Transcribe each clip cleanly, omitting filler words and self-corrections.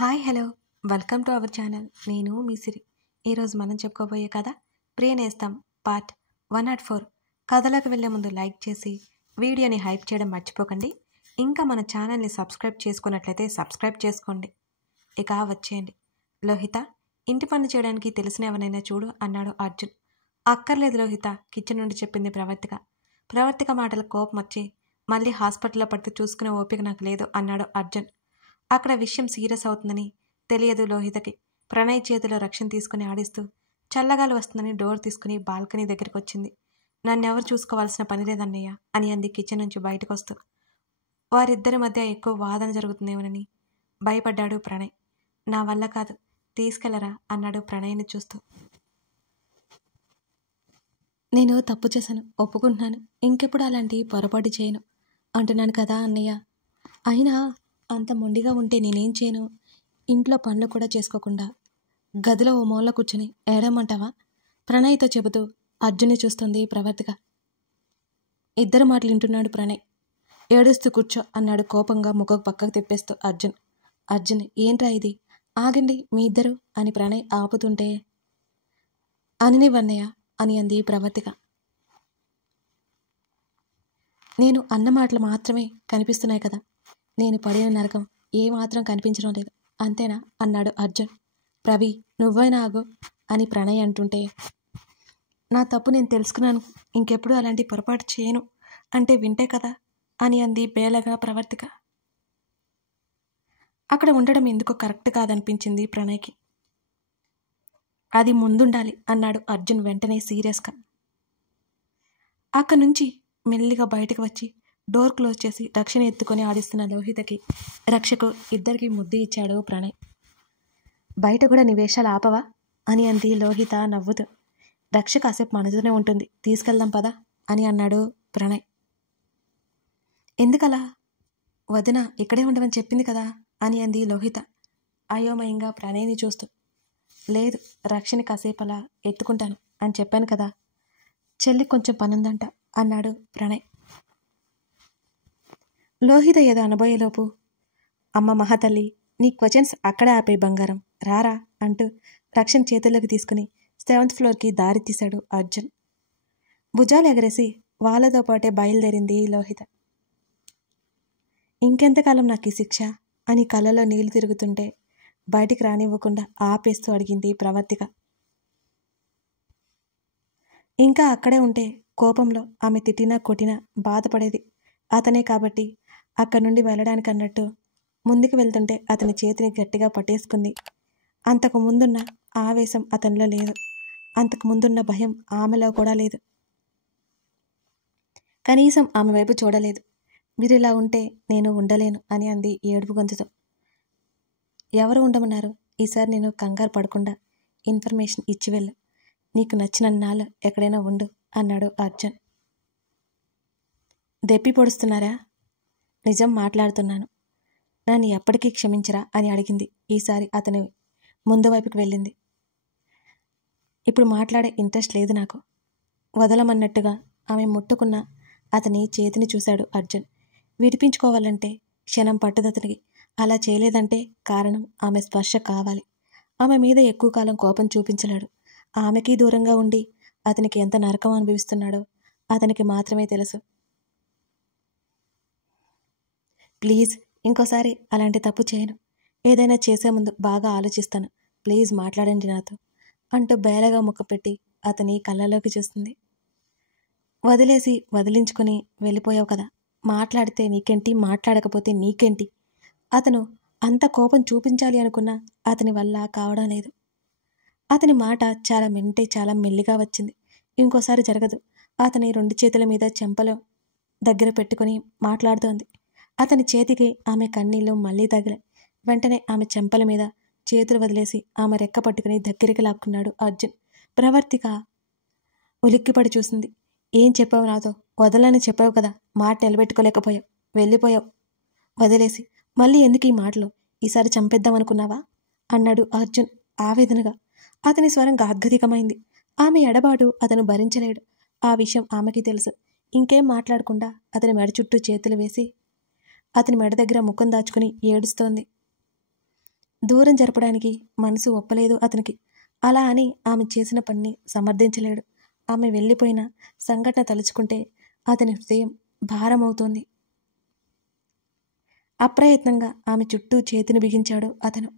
Hi hello welcome to our channel. నేను మీ సిరి. ఈరోజు మనం చెప్పుకోబోయే కథ ప్రియ నేస్తం పార్ట్ 104. కథలోకి వెళ్ళే ముందు లైక్ చేసి వీడియోని హైప్ చేయడం మర్చిపోకండి. ఇంకా మన ఛానల్ని సబ్స్క్రైబ్ చేసుకున్నట్లయితే సబ్స్క్రైబ్ చేసుకోండి. ఇక వచ్చేయండి. లోహిత, ఇంటి పనులు చేయడానికి తెలిసిన ఎవరైనా చూడు అన్నాడు అర్జున్. అక్కర్లేదు లోహిత, కిచెన్ నుండి చెప్పింది ప్రవర్తిక మాటలకు కోపం వచ్చి మళ్ళీ హాస్పిటల్లో పడితే చూసుకునే ఓపిక నాకు లేదు అన్నాడు అర్జున్. అక్కడ విషయం సీరియస్ అవుతుందని తెలియదు లోహితకి. ప్రణయ్ చేతిలో రక్షణ తీసుకుని ఆడిస్తూ చల్లగాలి వస్తుందని డోర్ తీసుకుని బాల్కనీ దగ్గరికి వచ్చింది. నన్నెవరు చూసుకోవాల్సిన పని లేదన్నయ్య అని అంది కిచెన్ నుంచి బయటకు వస్తూ. వారిద్దరి మధ్య ఎక్కువ వాదన జరుగుతుందేమోనని భయపడ్డాడు ప్రణయ్. నా వల్ల కాదు, తీసుకెళ్లరా అన్నాడు ప్రణయ్ని చూస్తూ. నేను తప్పు చేశాను, ఒప్పుకుంటున్నాను. ఇంకెప్పుడు అలాంటి పొరపాటు చేయను అంటున్నాను కదా అన్నయ్య. అయినా అంత మొండిగా ఉంటే నేనేం చేయను? ఇంట్లో పనులు కూడా చేసుకోకుండా గదిలో ఓ మూల కూర్చొని ఏడమంటావా? ప్రణయ్తో చెబుతూ అర్జున్ని చూస్తుంది ప్రవర్తిక. ఇద్దరు మాటలు వింటున్నాడు ప్రణయ్. ఏడుస్తూ కూర్చో అన్నాడు కోపంగా ముఖం పక్కకు తిప్పేస్తూ అర్జున్ ఏంట్రా ఇది? ఆగండి మీ ఇద్దరు అని ప్రణయ్ ఆపుతుంటే అనినివన్నయ్య అని అంది ప్రవర్తిక. నేను అన్న మాటలు మాత్రమే కనిపిస్తున్నాయి కదా, నేను పడిన నరకం ఏమాత్రం కనిపించడం లేదు అంతేనా అన్నాడు అర్జున్. ప్రవి, నువ్వైనా ఆగు అని ప్రణయ్ అంటుంటే, నా తప్పు నేను తెలుసుకున్నాను, ఇంకెప్పుడు అలాంటి పొరపాటు చేయను అంటే వింటే కదా అని అంది బేలగా ప్రవర్తిక. అక్కడ ఉండడం ఎందుకో కరెక్ట్ కాదనిపించింది ప్రణయ్కి. అది ముందుండాలి అన్నాడు అర్జున్ వెంటనే సీరియస్గా. అక్కడి నుంచి మెల్లిగా బయటకు వచ్చి డోర్ క్లోజ్ చేసి రక్షణ ఎత్తుకొని ఆడిస్తున్న లోహితకి రక్షకు ఇద్దరికి ముద్దు ఇచ్చాడు ప్రణయ్. బయట కూడా నీ వేషాలు ఆపవా అని అంది లోహిత నవ్వుతూ. రక్ష కాసేపు మనతోనే ఉంటుంది, తీసుకెళ్దాం పదా అని అన్నాడు ప్రణయ్. ఎందుకలా? వదిన ఇక్కడే ఉండమని చెప్పింది కదా అని అంది లోహిత అయోమయంగా ప్రణయ్ని చూస్తూ. లేదు, రక్షని కాసేపు అలా ఎత్తుకుంటాను అని చెప్పాను కదా, చెల్లి కొంచెం పనుందంట అన్నాడు ప్రణయ్. లోహిత ఏదో అనబోయేలోపు, అమ్మ మహాతల్లి, నీ క్వశ్చన్స్ అక్కడే ఆపే బంగారం, రారా అంటూ రక్షణ చేతుల్లోకి తీసుకుని 7th ఫ్లోర్కి దారి తీశాడు అర్జున్. భుజాలు ఎగరేసి వాళ్ళతో పాటే బయలుదేరింది లోహిత. ఇంకెంతకాలం నాకు ఈ శిక్ష అని కళ్ళలో నీళ్లు తిరుగుతుంటే బయటికి రానివ్వకుండా ఆపేస్తూ అడిగింది ప్రవర్తిక. ఇంకా అక్కడే ఉంటే కోపంలో ఆమె తిట్టినా కొట్టినా బాధపడేది అతనే కాబట్టి అక్కడి నుండి వెళ్ళడానికి అన్నట్టు ముందుకు వెళ్తుంటే అతని చేతిని గట్టిగా పట్టేసుకుంది. అంతకు ముందున్న ఆవేశం అతనిలో లేదు, అంతకు ముందున్న భయం ఆమెలో కూడా లేదు. కనీసం ఆమె వైపు చూడలేదు. మీరిలా ఉంటే నేను ఉండలేను అని అంది ఏడుపు గొంతుతో. ఎవరు ఉండమన్నారు? ఈసారి నేను కంగారు పడకుండా ఇన్ఫర్మేషన్ ఇచ్చి వెళ్ళు, నీకు నచ్చిన నాళ్ళు ఎక్కడైనా ఉండు అన్నాడు అర్జున్. దెప్పి పొడుస్తున్నారా? నిజం మాట్లాడుతున్నాను, నన్ను ఎప్పటికీ క్షమించరా అని అడిగింది. ఈసారి అతని ముందు వైపుకి వెళ్ళింది. ఇప్పుడు మాట్లాడే ఇంట్రెస్ట్ లేదు నాకు, వదలమన్నట్టుగా ఆమె ముట్టుకున్న అతని చేతిని చూశాడు అర్జున్. విడిపించుకోవాలంటే క్షణం పట్టుదతనికి. అలా చేయలేదంటే కారణం ఆమె స్పర్శ కావాలి. ఆమె మీద ఎక్కువ కాలం కోపం చూపించలేడు. ఆమెకి దూరంగా ఉండి అతనికి ఎంత నరకం అనుభవిస్తున్నాడో అతనికి మాత్రమే తెలుసు. ప్లీజ్, ఇంకోసారి అలాంటి తప్పు చేయను. ఏదైనా చేసే ముందు బాగా ఆలోచిస్తాను. ప్లీజ్ మాట్లాడండి నాతో అంటూ బేలగా ముఖం పెట్టి అతని కళ్ళలోకి చూస్తుంది. వదిలించుకుని వెళ్ళిపోయావు కదా, మాట్లాడితే నీకేంటి, మాట్లాడకపోతే నీకేంటి? అతను అంత కోపం చూపించాలి అనుకున్నా అతని వల్ల కావడం లేదు. అతని మాట చాలా మెల్లిగా వచ్చింది. ఇంకోసారి జరగదు. అతని 2 చేతుల మీద చెంపలో దగ్గర పెట్టుకుని మాట్లాడుతోంది. అతని చేతికి ఆమె కన్నీళ్లు మళ్ళీ తగిలాయి. వెంటనే ఆమె చెంపల మీద చేతులు వదిలేసి ఆమె రెక్క పట్టుకుని దగ్గరికి లాక్కున్నాడు అర్జున్. ప్రవర్తిక ఉలిక్కిపడి చూసింది. ఏం చెప్పావు నాతో? వదలని చెప్పావు కదా, మాట నిలబెట్టుకోలేకపోయావు, వెళ్ళిపోయావు వదిలేసి. మళ్ళీ ఎందుకు ఈ మాటలు? ఈసారి చంపేద్దామనుకున్నావా అన్నాడు అర్జున్ ఆవేదనగా. అతని స్వరం గాద్గదికమైంది. ఆమె ఎడబాటు అతను భరించలేడు. ఆ విషయం ఆమెకి తెలుసు. ఇంకేం మాట్లాడకుండా అతని మెడ చుట్టూ చేతులు వేసి అతని మెడ దగ్గర ముఖం దాచుకుని ఏడుస్తోంది. దూరం జరపడానికి మనసు ఒప్పలేదు అతనికి. అలా అని ఆమె చేసిన పనిని సమర్థించలేడు. ఆమె వెళ్ళిపోయిన సంఘటన తలుచుకుంటే అతని హృదయం భారమవుతోంది. అప్రయత్నంగా ఆమె చుట్టూ చేతిని బిగించాడు అతను.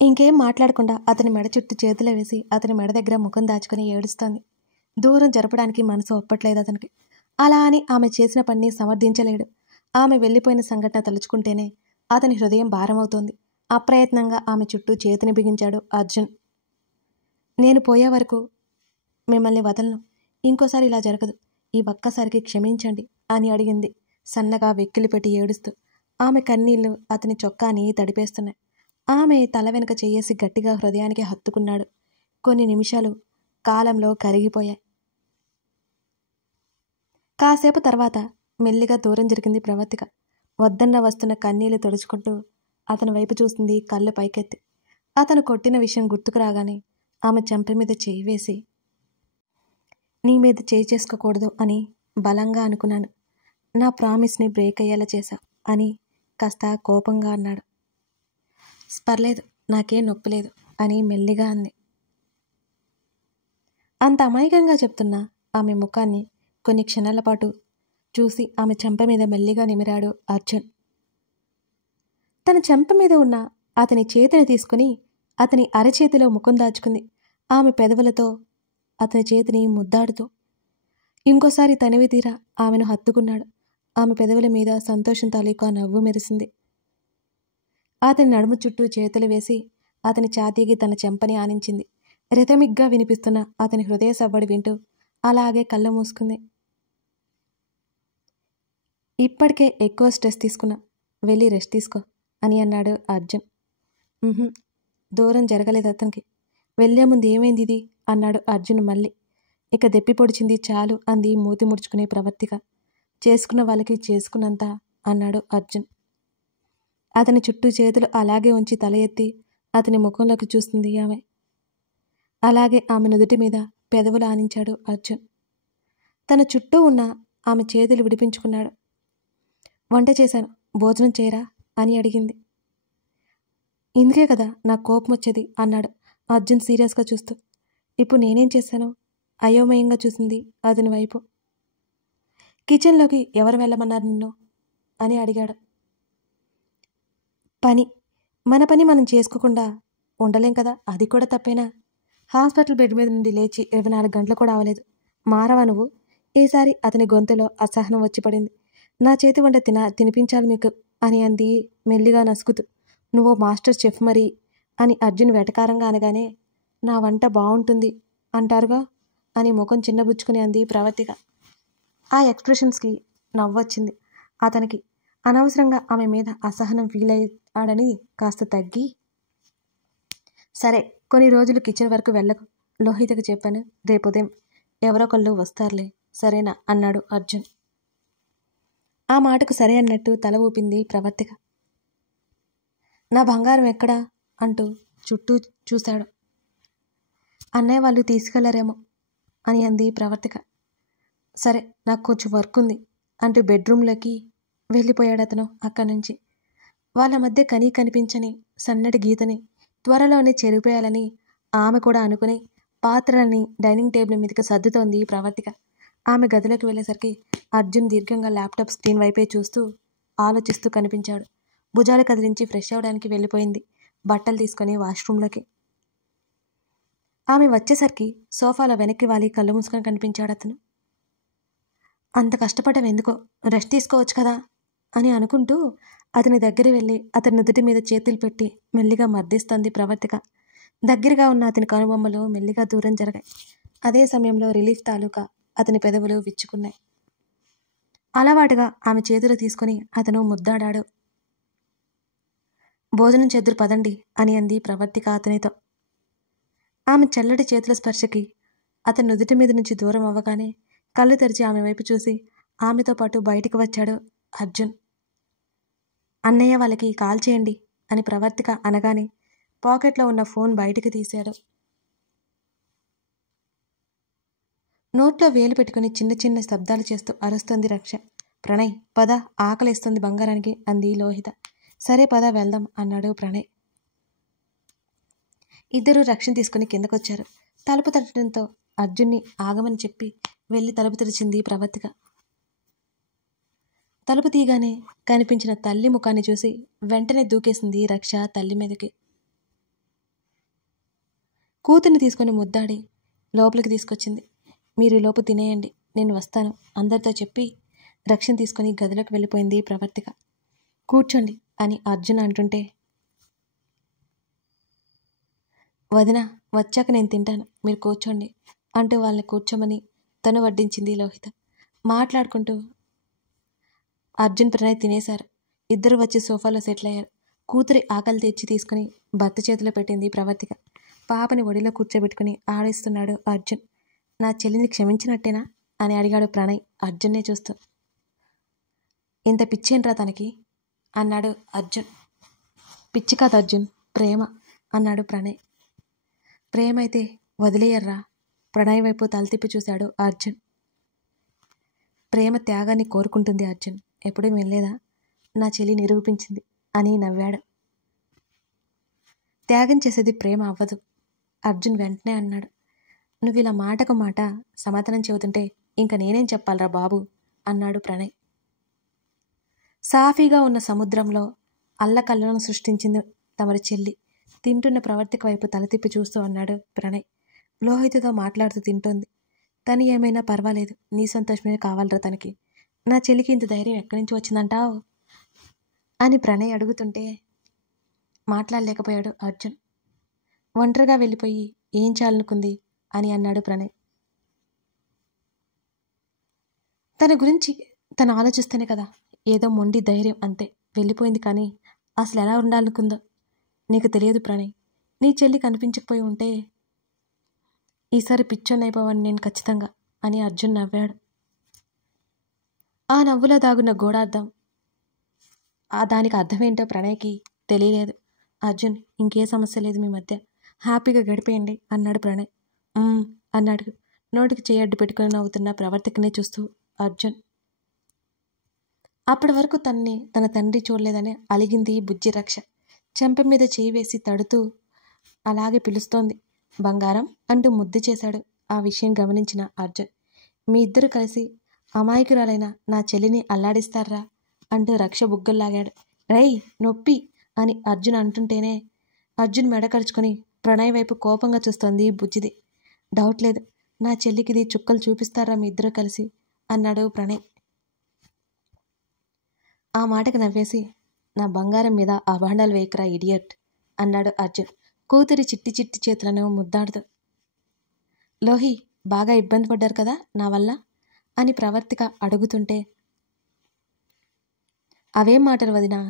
ఇంకేం మాట్లాడకుండా అతని మెడ చుట్టూ చేతులు వేసి అతని మెడ దగ్గర ముఖం దాచుకుని ఏడుస్తోంది. దూరం జరపడానికి మనసు ఒప్పట్లేదు అతనికి. అలా అని ఆమె చేసిన పనిని సమర్థించలేడు. ఆమె వెళ్ళిపోయిన సంఘటన తలుచుకుంటేనే అతని హృదయం భారమవుతోంది. అప్రయత్నంగా ఆమె చుట్టూ చేతిని బిగించాడు అర్జున్. నేను పోయే వరకు మిమ్మల్ని వదలను. ఇంకోసారి ఇలా జరగదు. ఈ ఒక్కసారికి క్షమించండి అని అడిగింది సన్నగా వెక్కిలి పెట్టి ఏడుస్తూ. ఆమె కన్నీళ్లు అతని చొక్కాని తడిపేస్తున్నాయి. ఆమె తల వెనుక చెయ్యేసి గట్టిగా హృదయానికి హత్తుకున్నాడు. కొన్ని నిమిషాలు కాలంలో కరిగిపోయాయి. కాసేపు తర్వాత మెల్లిగా దూరం జరిగింది ప్రవర్తిక. వద్దన్న వస్తున్న కన్నీళ్లు తుడుచుకుంటూ అతని వైపు చూసింది కళ్ళు పైకెత్తి. అతను కొట్టిన విషయం గుర్తుకు రాగానే ఆమె చెంప మీద చేయి వేసి, నీ మీద చేయి చేసుకోకూడదు అని బలంగా అనుకున్నాను. నా ప్రామిస్ని బ్రేక్ అయ్యేలా చేశా అని కాస్త కోపంగా అన్నాడు. పర్లేదు, నాకేం నొప్పి లేదు అని మెల్లిగా అంది. అంత అమాయకంగా చెప్తున్న ఆమె ముఖాన్ని కొన్ని క్షణాల పాటు చూసి ఆమె చెంప మీద మెల్లిగా నిమిరాడు అర్జున్. తన చెంప మీద ఉన్న అతని చేతిని తీసుకుని అతని అరచేతిలో ముఖం దాచుకుంది. ఆమె పెదవులతో అతని చేతిని ముద్దాడుతూ ఇంకోసారి తనివి తీరా ఆమెను హత్తుకున్నాడు. ఆమె పెదవుల మీద సంతోషం తాలూకా నవ్వు మెరిసింది. అతని నడుము చుట్టూ చేతులు వేసి అతని ఛాతీకి తన చెంపని ఆనించింది. రిథమిక్గా వినిపిస్తున్న అతని హృదయ సవ్వడి వింటూ అలాగే కళ్ళు మూసుకుంది. ఇప్పటికే ఎక్కువ స్ట్రెస్ తీసుకున్నా, వెళ్ళి రెస్ట్ తీసుకో అని అన్నాడు అర్జున్. దూరం జరగలేదు అతనికి. వెళ్లే ముందు ఏమైంది ఇది అన్నాడు అర్జున్ మళ్ళీ. ఇక దెప్పి పొడిచింది చాలు అంది మూతి ముడుచుకునే ప్రవర్తిక. చేసుకున్న వాళ్ళకి చేసుకున్నంత అన్నాడు అర్జున్. అతని చుట్టూ చేతులు అలాగే ఉంచి తల ఎత్తి అతని ముఖంలోకి చూస్తుంది ఆమె. అలాగే ఆమె నుదుటి మీద పెదవులు ఆనించాడు అర్జున్. తన చుట్టూ ఉన్న ఆమె చేతులు విడిపించుకున్నాడు. వంట చేశాను, భోజనం చేయరా అని అడిగింది. ఇందుకే కదా నాకు కోపం వచ్చేది అన్నాడు అర్జున్ సీరియస్గా చూస్తూ. ఇప్పుడు నేనేం చేశాను? అయోమయంగా చూసింది అతని వైపు. కిచెన్లోకి ఎవరు వెళ్ళమన్నారు నిన్ను అని అడిగాడు. మన పని మనం చేసుకోకుండా ఉండలేం కదా, అది కూడా తప్పేనా? హాస్పిటల్ బెడ్ మీద నుండి లేచి 24 గంటలు కూడా అవలేదు. మారవా నువ్వు? ఈసారి అతని గొంతులో అసహనం వచ్చి పడింది. నా చేతి వంట తినిపించాలి మీకు అని అంది మెల్లిగా నసుకుతూ. నువ్వు మాస్టర్ చెఫ్ మరి అని అర్జున్ వెటకారంగా అనగానే, నా వంట బాగుంటుంది అంటారుగా అని ముఖం చిన్నబుచ్చుకుని అంది ప్రవర్తిక. ఆ ఎక్స్ప్రెషన్స్కి నవ్వొచ్చింది అతనికి. అనవసరంగా ఆమె మీద అసహనం ఫీల్ అయ్యాడని కాస్త తగ్గి, సరే కొన్ని రోజులు కిచెన్ వరకు వెళ్ళకు, లోహితకు చెప్పాను, రేపు ఉదయం ఎవరొకళ్ళు వస్తారులే, సరేనా అన్నాడు అర్జున్. ఆ మాటకు సరే అన్నట్టు తల ఊపింది ప్రవర్తిక. నా బంగారం ఎక్కడా అంటూ చుట్టూ చూశాడు. అన్నయ్య వాళ్ళు తీసుకెళ్లారేమో అని అంది ప్రవర్తిక. సరే నాకు కొంచెం వర్క్ ఉంది అంటూ బెడ్రూమ్లోకి వెళ్ళిపోయాడు అతను. అక్కడి నుంచి వాళ్ళ మధ్య కనిపించని సన్నటి గీతని త్వరలోనే చెరిపేయాలని ఆమె కూడా అనుకుని పాత్రలని డైనింగ్ టేబుల్ మీదకి సర్దుతోంది ప్రవర్తిక. ఆమె గదిలోకి వెళ్ళేసరికి అర్జున్ దీర్ఘంగా ల్యాప్టాప్ స్క్రీన్ వైపే చూస్తూ ఆలోచిస్తూ కనిపించాడు. భుజాలు కదిలించి ఫ్రెష్ అవడానికి వెళ్ళిపోయింది బట్టలు తీసుకొని వాష్రూమ్లోకి. ఆమె వచ్చేసరికి సోఫాలో వెనక్కి వాలి కళ్ళు మూసుకొని కనిపించాడు అతను. అంత కష్టపడ్డం ఎందుకో, రెస్ట్ తీసుకోవచ్చు కదా అని అనుకుంటూ అతని దగ్గర వెళ్ళి అతని నుదుటి మీద చేతులు పెట్టి మెల్లిగా మర్దిస్తోంది ప్రవర్తిక. దగ్గరగా ఉన్న అతని కనుబొమ్మలు మెల్లిగా దూరం జరిగాయి. అదే సమయంలో రిలీఫ్ తాలూకా అతని పెదవులు విచ్చుకున్నాయి. అలవాటుగా ఆమె చేతులు తీసుకుని అతను ముద్దాడాడు. భోజనం చేద్దురు పదండి అని అంది ప్రవర్తిక అతనితో. ఆమె చల్లటి చేతుల స్పర్శకి అతని నుదుటి మీద నుంచి దూరం అవ్వగానే కళ్ళు తెరిచి ఆమె వైపు చూసి ఆమెతో పాటు బయటికి వచ్చాడు అర్జున్. అన్నయ్య వాళ్ళకి కాల్ చేయండి అని ప్రవర్తిక అనగానే పాకెట్లో ఉన్న ఫోన్ బయటికి తీశాడు. నోట్లో వేలు పెట్టుకుని చిన్న చిన్న శబ్దాలు చేస్తూ అరుస్తుంది రక్ష. ప్రణయ్ పద, ఆకలిస్తుంది బంగారానికి అంది లోహిత. సరే పద వెళ్దాం అన్నాడు ప్రణయ్. ఇద్దరూ రక్షణ తీసుకుని కిందకొచ్చారు. తలుపు తట్టడంతో అర్జున్ని ఆగమని చెప్పి వెళ్ళి తలుపు తెరిచింది ప్రవర్తిక. తలుపు తీయగానే కనిపించిన తల్లి ముఖాన్ని చూసి వెంటనే దూకేసింది రక్ష తల్లి మీదకి. కూతుర్ని తీసుకుని ముద్దాడి లోపలికి తీసుకొచ్చింది. మీరు లోపు తినేయండి, నేను వస్తాను అందరితో చెప్పి రక్షణ తీసుకుని గదిలోకి వెళ్ళిపోయింది ప్రవర్తిక. కూర్చోండి అని అర్జున్ అంటుంటే, వదిన వచ్చాక నేను తింటాను, మీరు కూర్చోండి అంటూ వాళ్ళని కూర్చోమని తను వడ్డించింది లోహిత. మాట్లాడుకుంటూ అర్జున్ ప్రణయ్ తినేశారు. ఇద్దరు వచ్చి సోఫాలో సెటిల్ అయ్యారు. కూతురి ఆకలి తెచ్చి తీసుకుని భర్త చేతిలో పెట్టింది ప్రవర్తిక. పాపని ఒడిలో కూర్చోబెట్టుకుని ఆడిస్తున్నాడు అర్జున్. నా చెల్లిని క్షమించినట్టేనా అని అడిగాడు ప్రణయ్ అర్జున్నే చూస్తూ. ఇంత పిచ్చేంట్రా తనకి అన్నాడు అర్జున్. పిచ్చి కాదు అర్జున్, ప్రేమ అన్నాడు ప్రణయ్. ప్రేమ అయితే వదిలేయర్రా. ప్రణయ్ వైపు తలతిప్పి చూశాడు అర్జున్. ప్రేమ త్యాగాన్ని కోరుకుంటుంది అర్జున్, ఎప్పుడూ వెళ్ళలేదా? నా చెల్లి నిరూపించింది అని నవ్వాడు. త్యాగం చేసేది ప్రేమ అవ్వదు అర్జున్ వెంటనే అన్నాడు. నువ్వు ఇలా మాటకు మాట సమాధానం చెబుతుంటే ఇంక నేనేం చెప్పాలరా బాబు అన్నాడు ప్రణయ్. సాఫీగా ఉన్న సముద్రంలో అల్లకల్లను సృష్టించింది తమరి చెల్లి. తింటున్న ప్రవర్తిక వైపు తలతిప్పి చూస్తూ అన్నాడు ప్రణయ్. లోహితతో మాట్లాడుతూ తింటోంది. తను ఏమైనా పర్వాలేదు, నీ సంతోషమే కావాలరా తనకి. నా చెల్లికి ఇంత ధైర్యం ఎక్కడి నుంచి వచ్చిందంటావు అని ప్రణయ్ అడుగుతుంటే మాట్లాడలేకపోయాడు అర్జున్. ఒంటరిగా వెళ్ళిపోయి ఏం చాలనుకుంది అని అన్నాడు ప్రణయ్. తన గురించి తను ఆలోచిస్తేనే కదా, ఏదో మొండి ధైర్యం అంతే, వెళ్ళిపోయింది. కానీ అసలు ఎలా ఉండాలనుకుందో నీకు తెలియదు ప్రణయ్. నీ చెల్లి కనిపించకపోయి ఉంటే ఈసారి పిచ్చోన్నైపోవాను నేను ఖచ్చితంగా అని అర్జున్ నవ్వాడు. ఆ నవ్వులో దాగున్న గూఢార్థం, దానికి అర్థమేంటో ప్రణయ్కి తెలియలేదు. అర్జున్, ఇంకే సమస్య లేదు మీ మధ్య, హ్యాపీగా గడిపేయండి అన్నాడు ప్రణయ్. అన్నాడు నోటికి చేయి అడ్డు పెట్టుకుని నవ్వుతున్న ప్రవర్తికనే చూస్తూ అర్జున్. అప్పటి వరకు తన తండ్రి చూడలేదని అలిగింది బుజ్జి రక్ష. చెంప మీద చేయి వేసి తడుతూ అలాగే పిలుస్తోంది. బంగారం అంటూ ముద్దు చేశాడు. ఆ విషయం గమనించిన అర్జున్, మీ ఇద్దరు కలిసి అమాయకురాలైన నా చెల్లిని అల్లాడిస్తారా అంటూ రక్ష బుగ్గల్లాగాడు. రై నొప్పి అని అర్జున్ అంటుంటేనే అర్జున్ మెడకరుచుకొని ప్రణయ్ వైపు కోపంగా చూస్తోంది బుజ్జిది. డౌట్ లేదు, నా చెల్లికిది చుక్కలు చూపిస్తారా మీ ఇద్దరు కలిసి అన్నాడు ప్రణయ్. ఆ మాటకు నవ్వేసి, నా బంగారం మీద అభాండాలు వేయకరా ఇడియట్ అన్నాడు అర్జున్ కూతురి చిట్టి చిట్టి చేతులను ముద్దాడుతూ. లోహి, బాగా ఇబ్బంది పడ్డారు కదా నా వల్ల అని ప్రవర్తిక అడుగుతుంటే, అవేం మాటలు వదినా,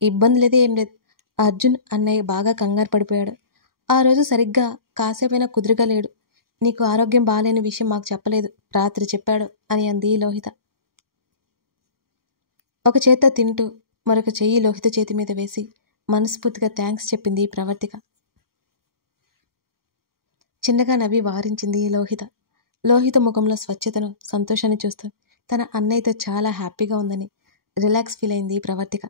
ఇబ్బంది లేదే ఏం లేదు. అర్జున్ అన్నయ్య బాగా కంగారు పడిపోయాడు. ఆ రోజు సరిగ్గా కాసేపైనా కుదురుగా లేడు. నీకు ఆరోగ్యం బాగాలేని విషయం మాకు చెప్పలేదు, రాత్రి చెప్పాడు అని అంది లోహిత. ఒక చేత్తో తింటూ మరొక చెయ్యి లోహిత చేతి మీద వేసి మనస్ఫూర్తిగా థ్యాంక్స్ చెప్పింది ప్రవర్తిక. చిన్నగా నవ్వి వారించింది లోహిత. లోహిత ముఖంలో స్వచ్ఛతను, సంతోషాన్ని చూస్తూ తన అన్నయ్యతో చాలా హ్యాపీగా ఉందని రిలాక్స్ ఫీల్ అయింది ప్రవర్తిక.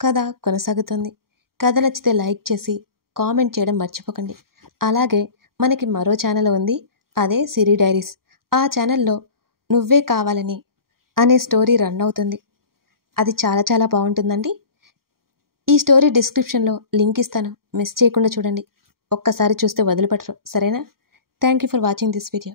కథ కొనసాగుతుంది. కథ నచ్చితే లైక్ చేసి కామెంట్ చేయడం మర్చిపోకండి. అలాగే మనకి మరో ఛానల్ ఉంది, అదే సిరి డైరీస్. ఆ ఛానల్లో నువ్వే కావాలని అనే స్టోరీ రన్ అవుతుంది. అది చాలా చాలా బాగుంటుందండి. ఈ స్టోరీ డిస్క్రిప్షన్లో లింక్ ఇస్తాను, మిస్ చేయకుండా చూడండి. ఒక్కసారి చూస్తే వదిలిపెట్టరు, సరేనా? Thank you for watching this video.